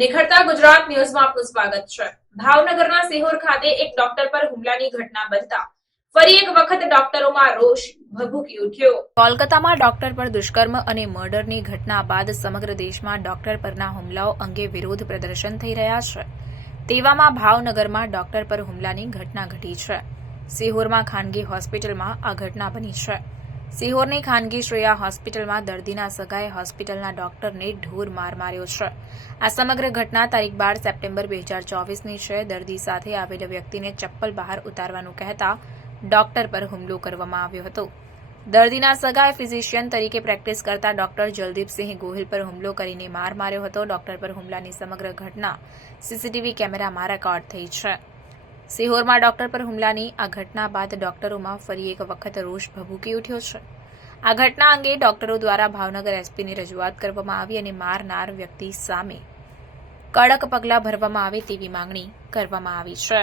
નમસ્કાર ગુજરાત ન્યૂઝમાં આપનું સ્વાગત છે. ભાવનગરના સિહોર ખાતે એક ડોક્ટર પર હુમલાની ઘટના બનતા ફરી એક વખત ડોક્ટરોમાં રોષ કોલકાતામાં ડોક્ટર પર દુષ્કર્મ અને મર્ડરની ઘટના બાદ સમગ્ર દેશમાં ડોક્ટર પરના હુમલાઓ અંગે વિરોધ પ્રદર્શન થઈ રહ્યા છે. તેવામાં ભાવનગરમાં ડોક્ટર પર હુમલાની ઘટના ઘટી છે. સિહોરમાં ખાનગી હોસ્પિટલમાં આ ઘટના બની છે. સિહોરની ખાનગી શ્રેયા હોસ્પિટલમાં દર્દીના સગાએ હોસ્પિટલના ડોક્ટરને ઢોર માર માર્યો છે. આ સમગ્ર ઘટના તારીખ બાર સપ્ટેમ્બર બે હજાર ચોવીસની છે. દર્દી સાથે આવેલ વ્યક્તિને ચપ્પલ બહાર ઉતારવાનું કહેતા ડોક્ટર પર હુમલો કરવામાં આવ્યો હતો. દર્દીના સગાએ ફિઝિશિયન તરીકે પ્રેક્ટિસ કરતા ડોક્ટર જલદીપસિંહ ગોહિલ પર હુમલો કરીને માર માર્યો હતો. ડોક્ટર પર હુમલાની સમગ્ર ઘટના સીસીટીવી કેમેરામાં રેકોર્ડ થઈ છે. સિહોરમાં ડોક્ટર પર હુમલાની આ ઘટના બાદ ડોક્ટરોમાં ફરી એક વખત રોષ ભભૂકી ઉઠ્યો છે. આ ઘટના અંગે ડોક્ટરો દ્વારા ભાવનગર એસપીની રજૂઆત કરવામાં આવી અને મારનાર વ્યક્તિ સામે કડક પગલાં ભરવામાં આવે તેવી માંગણી કરવામાં આવી છે.